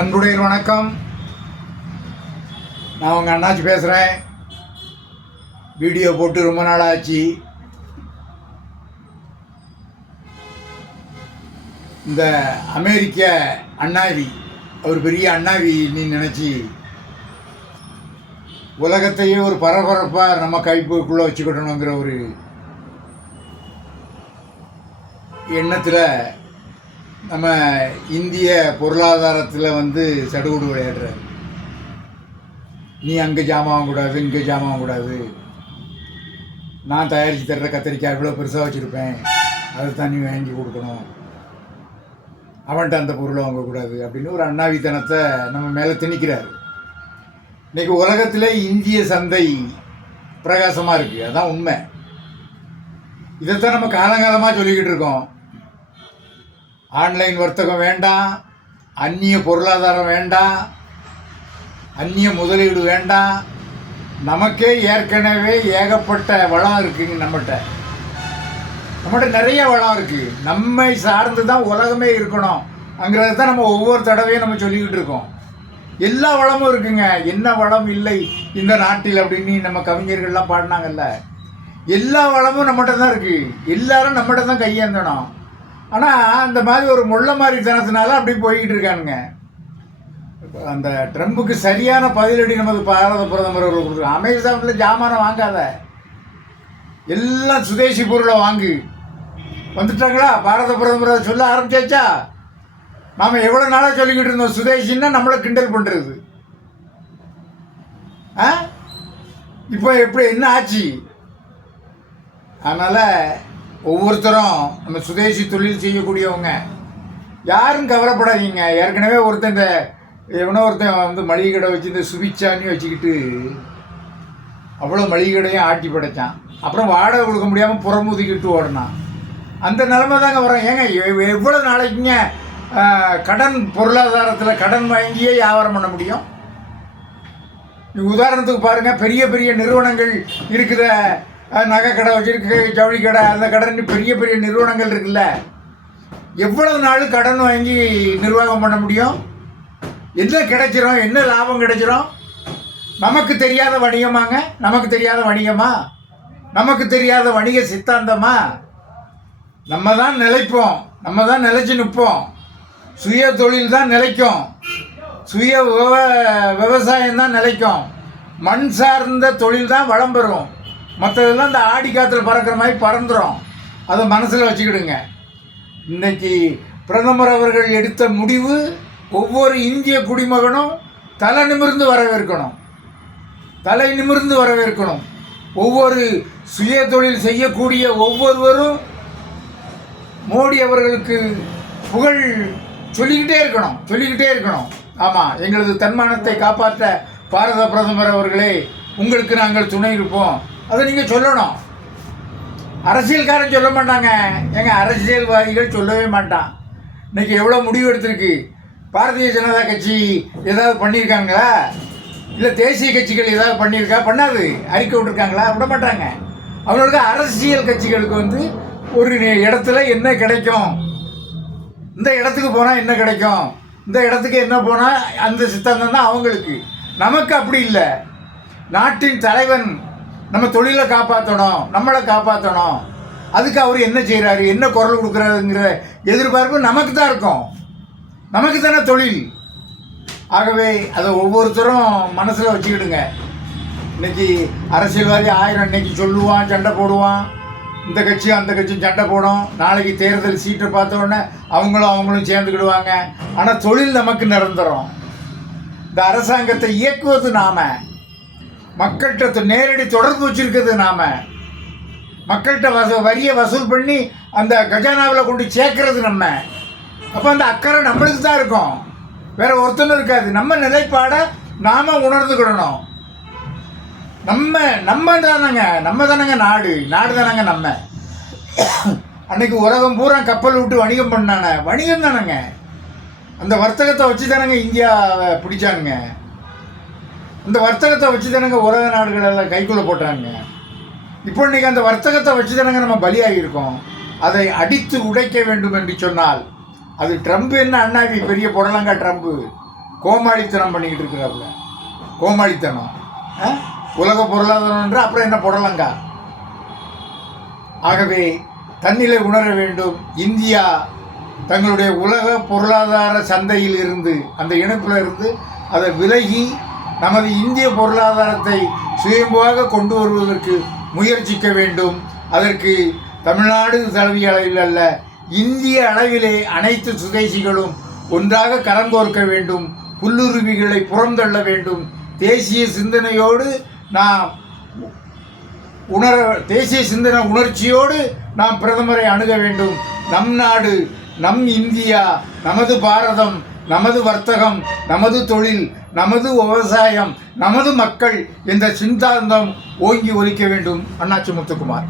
அன்புடைய வணக்கம். நான் உங்கள் அண்ணாச்சி பேசுகிறேன். வீடியோ போட்டு ரொம்ப நாள் ஆச்சு. இந்த அமெரிக்க அண்ணாவி, அவர் பெரிய அண்ணாவி நீ நினச்சி உலகத்தையே ஒரு பரபரப்பாக நம்ம கைப்புக்குள்ளே வச்சுக்கிட்டணுங்கிற ஒரு எண்ணத்தில் நம்ம இந்திய பொருளாதாரத்தில் சடுகுடு விளையாடுறாரு. நீ அங்கே ஜாமான் வாங்கக்கூடாது, இங்கே ஜாமான் வாங்கக்கூடாது, நான் தயாரித்து தர்ற கத்திரிக்காய் இவ்வளோ பெருசாக வச்சுருப்பேன், அதை தான் நீ வாங்கி கொடுக்கணும், அவன்கிட்ட அந்த பொருளை வாங்கக்கூடாது அப்படின்னு ஒரு அண்ணாவித்தனத்தை நம்ம மேலே திணிக்கிறார். இன்றைக்கி உலகத்தில் இந்திய சந்தை பிரகாசமாக இருக்குது, அதுதான் உண்மை. இதைத்தான் நம்ம காலங்காலமாக சொல்லிக்கிட்டு இருக்கோம். ஆன்லைன் வர்த்தகம் வேண்டாம், அந்நிய பொருளாதாரம் வேண்டாம், அந்நிய முதலீடு வேண்டாம், நமக்கே ஏற்கனவே ஏகப்பட்ட வளம் இருக்குங்க. நம்மகிட்ட நிறைய வளம் இருக்குது, நம்மை சார்ந்து தான் உலகமே இருக்கணும் அங்கிறத தான் நம்ம ஒவ்வொரு தடவையும் நம்ம சொல்லிக்கிட்டு இருக்கோம். எல்லா வளமும் இருக்குங்க, என்ன வளம் இல்லை இந்த நாட்டில் அப்படின்னு நம்ம கவிஞர்கள்லாம் பாடினாங்கல்ல. எல்லா வளமும் நம்மகிட்ட தான் இருக்குது, எல்லாரும் நம்மகிட்ட தான் கையேந்தணும். ஆனால் அந்த மாதிரி ஒரு முள்ள மாதிரி தனத்தினால அப்படி போய்கிட்டு இருக்கானுங்க. அந்த ட்ரம்புக்கு சரியான பதிலடி நமது பாரத பிரதமர் அவர்கள் கொடுத்துருக்காங்க. அமேசானில் ஜாமானை வாங்காத, எல்லாம் சுதேசி பொருளை வாங்கு. வந்துட்டாங்களா பாரத பிரதமர் சொல்ல ஆரம்பிச்சாச்சா? நாம் எவ்வளோ நாளாக சொல்லிக்கிட்டு இருந்தோம் சுதேசின்னா நம்மளை கிண்டல் பண்ணுறது. இப்போ எப்படி என்ன ஆச்சு? அதனால் ஒவ்வொருத்தரும் நம்ம சுதேசி தொழில் செய்யக்கூடியவங்க யாரும் கவலைப்படாதீங்க. ஏற்கனவே ஒருத்தன் மளிகை கடை வச்சு இந்த சுவிச்சானி வச்சுக்கிட்டு அவ்வளோ மளிகை கடையும் ஆட்டி படைச்சான். அப்புறம் வாடகை கொடுக்க முடியாமல் புறமுதிக்கிட்டு ஓடினான். அந்த நிலைமை தாங்க வரோம். ஏங்க எவ்வளோ நாளைக்குங்க கடன் பொருளாதாரத்தில் கடன் வாங்கியே வியாபாரம் பண்ண முடியும்? உதாரணத்துக்கு பாருங்கள், பெரிய பெரிய நிறுவனங்கள் இருக்குத, நகை கடை வச்சுருக்கு, ஜவுளி கடை, அந்த கடன் பெரிய பெரிய நிறுவனங்கள் இருக்குல்ல, எவ்வளவு நாள் கடன் வாங்கி நிர்வாகம் பண்ண முடியும்? என்ன கிடைச்சிரும், என்ன லாபம் கிடைச்சிரும்? நமக்கு தெரியாத வணிகமாங்க, நமக்கு தெரியாத வணிகமா, நமக்கு தெரியாத வணிக சித்தாந்தமா? நம்ம தான் நிலைப்போம், நம்ம தான் நிலைச்சு நிற்போம். சுய தொழில் தான் நிலைக்கும், சுய விவசாயம் தான் நிலைக்கும், மண் சார்ந்த தொழில் தான் வளம் பெறும். மற்றதெல்லாம் இந்த ஆடி காற்றுல பறக்கிற மாதிரி பறந்துடும். அதை மனசில் வச்சுக்கிடுங்க. இன்றைக்கி பிரதமர் அவர்கள் எடுத்த முடிவு ஒவ்வொரு இந்திய குடிமகனும் தலை நிமிர்ந்து வரவேற்கணும். ஒவ்வொரு சுய தொழில் செய்யக்கூடிய ஒவ்வொருவரும் மோடி அவர்களுக்கு புகழ் சொல்லிக்கிட்டே இருக்கணும். ஆமாம், எங்களது தன்மானத்தை காப்பாற்ற பாரத பிரதமர் அவர்களே, உங்களுக்கு நாங்கள் துணை இருப்போம், அதை நீங்கள் சொல்லணும். அரசியல்காரன் சொல்ல மாட்டாங்க, அரசியல்வாதிகள் சொல்லவே மாட்டான். இன்றைக்கி எவ்வளோ முடிவு எடுத்திருக்கு. பாரதிய ஜனதா கட்சி ஏதாவது பண்ணியிருக்காங்களா? இல்லை தேசிய கட்சிகள் ஏதாவது பண்ணாது அறிக்கை விட்டுருக்காங்களா? விட மாட்டாங்க. அவங்களுக்கு அரசியல் கட்சிகளுக்கு ஒரு இடத்துல என்ன கிடைக்கும், இந்த இடத்துக்கு போனால் என்ன கிடைக்கும், இந்த இடத்துக்கு என்ன போனால் அந்த சித்தாந்தம் தான் அவங்களுக்கு. நமக்கு அப்படி இல்லை. நாட்டின் தலைவன் நம்ம தொழிலை காப்பாற்றணும், நம்மளை காப்பாற்றணும், அதுக்கு அவர் என்ன செய்கிறாரு, என்ன குரல் கொடுக்குறாருங்கிற எதிர்பார்ப்பு நமக்கு தான் இருக்கும், நமக்கு தானே தொழில். ஆகவே அதை ஒவ்வொருத்தரும் மனசில் வச்சுக்கிடுங்க. இன்றைக்கி அரசியல்வாதி 1000 இன்னைக்கு சொல்லுவான், சண்டை போடுவான், இந்த கட்சியும் அந்த கட்சியும் சண்டை போடும். நாளைக்கு தேர்தல் சீட்டை பார்த்த உடனே அவங்களும் சேர்ந்துக்கிடுவாங்க. ஆனால் தொழில் நமக்கு நிரந்தரம். இந்த அரசாங்கத்தை இயக்குவது நாம், மக்கள்கிட்ட நேரடி தொடர்பு வச்சுருக்கிறது நாம், மக்கள்கிட்ட வரியை வசூல் பண்ணி அந்த கஜானாவில் கொண்டு சேர்க்கறது நம்ம. அப்போ அந்த அக்கறை நம்மளுக்கு தான் இருக்கும், வேறு ஒருத்தனும் இருக்காது. நம்ம நிலைப்பாடை நாம் உணர்ந்துக்கிடணும். நம்ம தானங்க நாடு தானங்க நம்ம. அன்னைக்கு உலகம் பூரா கப்பல் விட்டு வணிகம் பண்ணானே, வணிகம் தானங்க. அந்த வர்த்தகத்தை வச்சு தானங்க இந்தியாவை பிடிச்சானுங்க. அந்த வர்த்தகத்தை வச்சு தானங்க உலக நாடுகளெல்லாம் கைக்குள்ளே போட்டாங்க. இப்போ இன்றைக்கி அந்த வர்த்தகத்தை வச்சு தானங்க நம்ம பலியாகியிருக்கோம். அதை அடித்து உடைக்க வேண்டும் என்று சொன்னால் அது ட்ரம்ப் என்ன அண்ணாவி பெரிய புடலங்கா ட்ரம்ப்பு கோமாளித்தனம் பண்ணிக்கிட்டு இருக்கிறாப்புல. கோமாளித்தனம். உலக பொருளாதாரம்ன்ற அப்புறம் என்ன போடலங்கா. ஆகவே தன்னிலை உணர வேண்டும். இந்தியா தங்களுடைய உலக பொருளாதார சந்தையில் இருந்து, அந்த இணைப்பில் இருந்து அதை விலகி நமது இந்திய பொருளாதாரத்தை சுயம்புவாக கொண்டு வருவதற்கு முயற்சிக்க வேண்டும். அதற்கு தமிழ்நாடு தழுவிய அளவில் அல்ல, இந்திய அளவிலே அனைத்து சுதேசிகளும் ஒன்றாக கரங்கோர்க்க வேண்டும். புல்லுருவிகளை புறந்தள்ள வேண்டும். தேசிய சிந்தனையோடு நாம் தேசிய சிந்தனை உணர்ச்சியோடு நாம் பிரதமரை அணுக வேண்டும். நம் நாடு, நம் இந்தியா, நமது பாரதம், நமது வர்த்தகம், நமது தொழில், நமது விவசாயம், நமது மக்கள் என்ற சித்தாந்தம் ஓங்கி ஒலிக்க வேண்டும். அண்ணாச்சி முத்துக்குமார்.